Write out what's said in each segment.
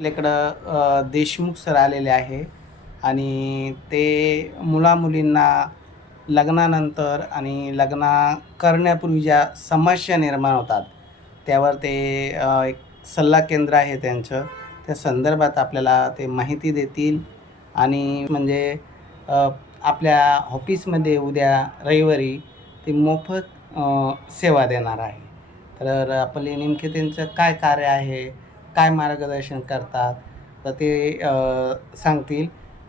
आपल्याकडं देशमुख सर आलेले आहे आणि ते मुलामुलींना लग्नानंतर आणि लग्न करण्यापूर्वी ज्या समस्या निर्माण होतात त्यावर ते एक सल्ला केंद्र आहे त्यांचं. त्या संदर्भात आपल्याला ते माहिती देतील आणि म्हणजे आपल्या ऑफिसमध्ये उद्या रविवारी ते मोफत सेवा देणार आहे. तर आपले नेमके त्यांचं काय कार्य आहे, काय मार्गदर्शन करतात, तर ते सांगतील.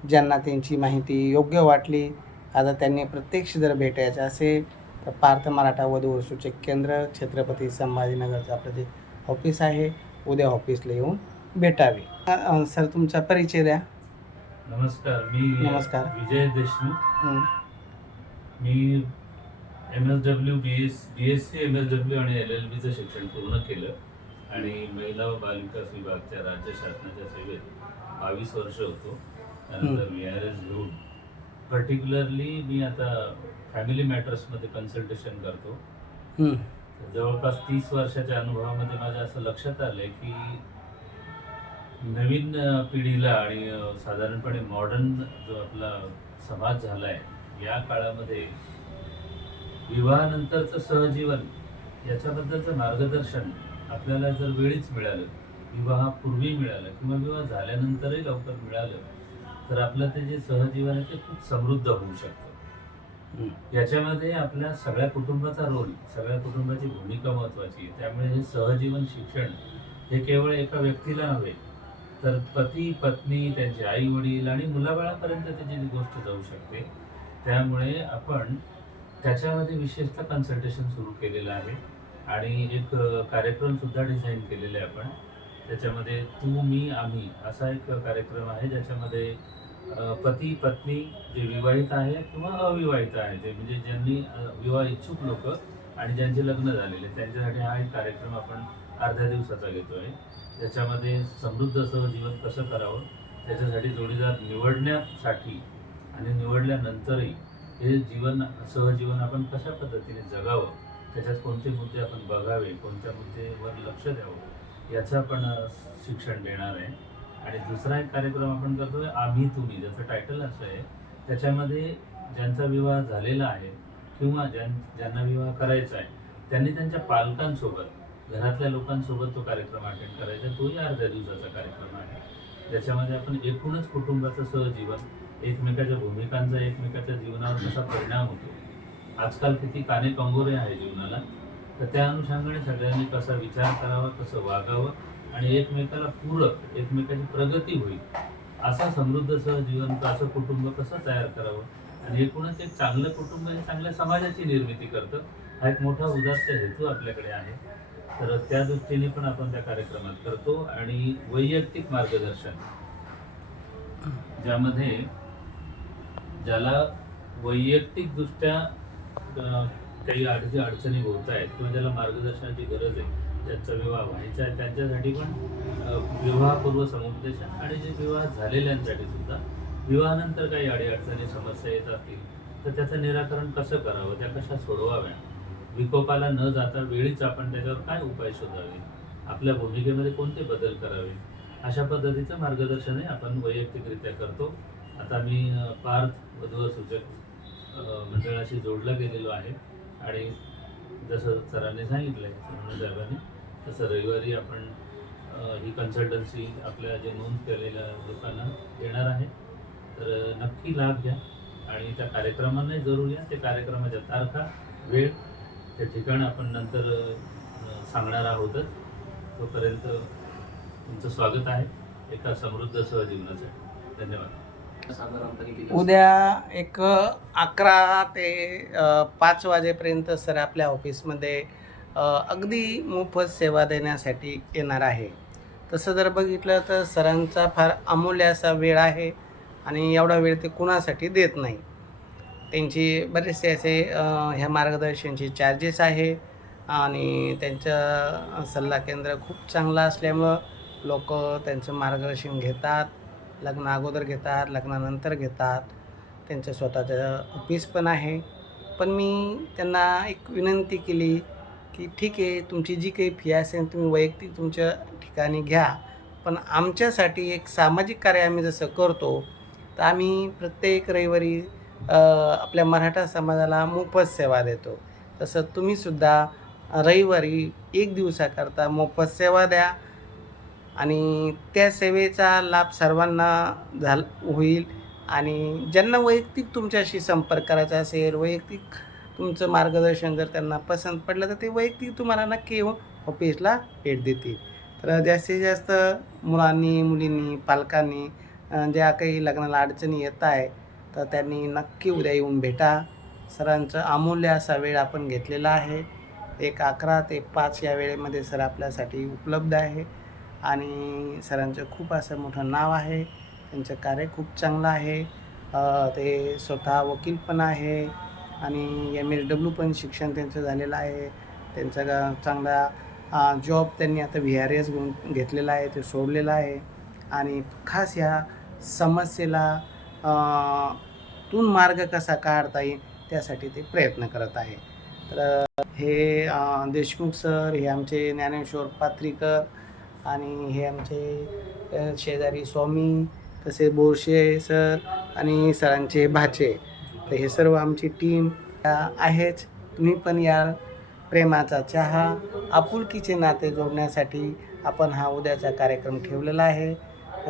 ज्यांना त्यांची माहिती योग्य वाटली, आता त्यांनी प्रत्यक्ष जर भेटायचं असेल तर पार्थ मराठा वधू व सूचक केंद्र, छत्रपती संभाजीनगरचं आपलं जे ऑफिस आहे, उद्या ऑफिसला येऊन भेटावे. सर तुमचा परिचय द्या. नमस्कार, मी नमस्कार. विजय देशमुख. हं. मी MSW BSc MSW आणि LLBचं शिक्षण पूर्ण केलं आणि महिला व बालविकास विभागच्या राज्य शासनाच्या सेवेत 22 वर्ष होतो. त्यानंतर VRS घेऊन पर्टिक्युलरली मी आता फॅमिली मॅटर्समध्ये कन्सल्टेशन करतो. जवळपास 30 वर्षाच्या अनुभवामध्ये माझ्या असं लक्षात आलं आहे की नवीन पिढीला आणि साधारणपणे मॉडर्न जो आपला समाज झाला आहे या काळामध्ये विवाहानंतरचं सहजीवन याच्याबद्दलचं मार्गदर्शन आपल्याला जर वेळीच मिळालं, विवाहापूर्वी मिळालं किंवा विवाह झाल्यानंतरही लवकर मिळालं तर आपलं ते जे सहजीवन आहे ते खूप समृद्ध होऊ शकतं. याच्यामध्ये आपल्या सगळ्या कुटुंबाचा रोल, सगळ्या कुटुंबाची भूमिका महत्त्वाची आहे. त्यामुळे हे सहजीवन शिक्षण हे केवळ एका व्यक्तीला नव्हे तर पती पत्नी, त्यांचे आई वडील आणि मुलाबाळापर्यंत त्याची गोष्ट जाऊ शकते. त्यामुळे आपण त्याच्यामध्ये विशेषतः कन्सल्टेशन सुरू केलेलं आहे आणि एक कार्यक्रमसुद्धा डिझाईन केलेला आहे आपण. त्याच्यामध्ये तू मी आम्ही असा एक कार्यक्रम आहे ज्याच्यामध्ये पती पत्नी जे विवाहित आहे किंवा अविवाहित आहे, ते म्हणजे ज्यांनी विवाह इच्छुक लोक आणि ज्यांचे लग्न झालेले त्यांच्यासाठी हा एक कार्यक्रम आपण अर्ध्या दिवसाचा घेतो आहे. त्याच्यामध्ये समृद्ध सहजीवन कसं करावं, त्याच्यासाठी जोडीदार निवडण्यासाठी आणि निवडल्यानंतरही हे सहजीवन आपण कशा पद्धतीने जगावं, त्याच्यात कोणते मुद्दे आपण बघावे, कोणत्या मुद्द्यावर लक्ष द्यावं याचं आपण शिक्षण देणार आहे. आणि दुसरा एक कार्यक्रम आपण करतोय आम्ही तुम्ही, ज्याचं टायटल असं आहे. त्याच्यामध्ये ज्यांचा विवाह झालेला आहे किंवा ज्यांना विवाह करायचा आहे त्यांनी त्यांच्या पालकांसोबत, घरातल्या लोकांसोबत तो कार्यक्रम अटेंड करायचा. तोही अर्ध्या दिवसाचा कार्यक्रम आहे. त्याच्यामध्ये आपण एकूणच कुटुंबाचं सहजीवन, एकमेकाच्या भूमिकांचा एकमेकाच्या जीवनावर कसा परिणाम होतो, आजकाल किती काने कंगोरे आहे जीवनाला, तर त्या अनुषंगाने सगळ्यांनी कसा विचार करावा, कसं वागावं आणि एकमेकाला पूरक, एकमेकाची प्रगती होईल असा समृद्ध सहजीवन, असं कुटुंब कसं तयार करावं आणि एकूणच एक चांगलं कुटुंब हे चांगल्या समाजाची निर्मिती करतं. हा एक मोठा उदात्त हेतू आपल्याकडे आहे. तर त्या दृष्टीने पण आपण त्या कार्यक्रमात करतो. आणि वैयक्तिक मार्गदर्शन, ज्यामध्ये ज्याला वैयक्तिकदृष्ट्या काही अडचणी होत आहेत किंवा ज्याला मार्गदर्शनाची गरज आहे, ज्यांचा विवाह व्हायचा आहे त्यांच्यासाठी पण विवाहपूर्व समुपदेशन, आणि जे विवाह झालेल्यांसाठी सुद्धा विवाहानंतर काही अडीअडचणी समस्या येत असतील तर त्याचं निराकरण कसं करावं, त्या कशा सोडवाव्या, विकोपाला न जाता वेळीच आपण त्याच्यावर काय उपाय शोधावे, आपल्या भूमिकेमध्ये कोणते बदल करावे, अशा पद्धतीचं मार्गदर्शनही आपण वैयक्तिकरित्या करतो. आता मी पार्थ वधू सूचक मंडळाशी जोडला गेलेलो आहे आणि जसं सरांनी सांगितलं आहे, साहेबांनी, तसं रविवारी आपण ही कन्सल्टन्सी आपल्या जे नोंद केलेल्या लोकांना देणार आहे. तर नक्की लाभ घ्या आणि त्या कार्यक्रमांनाही जरूर या. ते कार्यक्रमाच्या तारखा, वेळ, ते ठिकाण आपण नंतर सांगणार आहोतच. तोपर्यंत तुमचं स्वागत आहे एका समृद्ध सहजीवनासाठी. धन्यवाद. उद्या एक 11 ते 5 वाजेपर्यंत सर आपल्या ऑफिसमध्ये अगदी मोफत सेवा देण्यासाठी येणार आहे. तसं जर बघितलं तर सरांचा फार अमूल्य असा वेळ आहे आणि एवढा वेळ ते कुणासाठी देत नाही. त्यांची बरेचसे असे ह्या मार्गदर्शनचे चार्जेस आहे आणि त्यांचं सल्ला केंद्र खूप चांगलं असल्यामुळं लोक त्यांचं मार्गदर्शन घेतात. लग्न अगोदर घेतात, लग्नानंतर घेतात. त्यांचं स्वतःचं ऑफिस पण आहे. पण मी त्यांना एक विनंती केली की ठीक आहे, तुमची जी काही फी असेल तुम्ही वैयक्तिक तुमच्या ठिकाणी घ्या, पण आमच्यासाठी एक सामाजिक कार्य आम्ही जसं करतो, तर आम्ही प्रत्येक रविवारी आपल्या मराठा समाजाला मोफत सेवा देतो. तसं तुम्हीसुद्धा रविवारी 1 दिवसाकरता मोफत सेवा द्या आणि त्या सेवेचा लाभ सर्वांना होईल. आणि ज्यांना वैयक्तिक तुमच्याशी संपर्क करायचा असेल, वैयक्तिक तुमचं मार्गदर्शन जर त्यांना पसंत पडलं, तर ते वैयक्तिक तुम्हाला नक्की येऊन ऑफिसला भेट देतील. तर जास्तीत जास्त मुलांनी, मुलींनी, पालकांनी ज्या काही लग्नाला अडचणी येत आहे, तर त्यांनी नक्की उद्या येऊन भेटा. सरांचं अमूल्य असा वेळ आपण घेतलेला आहे. 11 ते 5 या वेळेमध्ये सर आपल्यासाठी उपलब्ध आहे आणि सरांचं खूप असं मोठं नाव आहे. त्यांचं कार्य खूप चांगलं आहे. ते स्वतः वकील पण आहे आणि MSW पण शिक्षण त्यांचं झालेलं आहे. त्यांचा चांगला जॉब त्यांनी आता VRS घेतलेला आहे, ते सोडलेलं आहे आणि खास ह्या समस्येला तून मार्ग कसा काढता येईल त्यासाठी ते प्रयत्न करत आहे. तर हे देशमुख सर, हे आमचे ज्ञानेश्वर पात्रीकर आणि हे आमचे शेजारी स्वामी, तसे बोरशे सर आणि सरांचे भाचे. तर हे सर्व आमची टीम आहेच. तुम्ही पण याल. प्रेमाचा चहा, आपुलकीचे नाते जोडण्यासाठी आपण हा उद्याचा कार्यक्रम ठेवलेला आहे.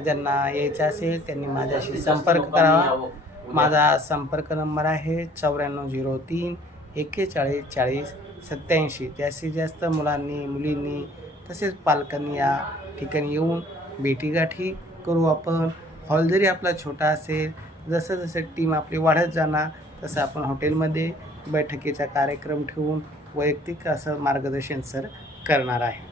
ज्यांना यायचं असेल त्यांनी माझ्याशी संपर्क करावा. माझा संपर्क नंबर आहे 9403 41 40 87. जास्तीत जास्त मुलांनी, मुलींनी तसेच पालकांनी या ठिकाणी येऊन भेटीगाठी करू आपण. हॉल जरी आपला छोटा असेल, जसं जसं टीम आपली वाढत जाणार तसं आपण हॉटेलमध्ये बैठकीचा कार्यक्रम ठेवून वैयक्तिक असं मार्गदर्शन सर करणार आहे.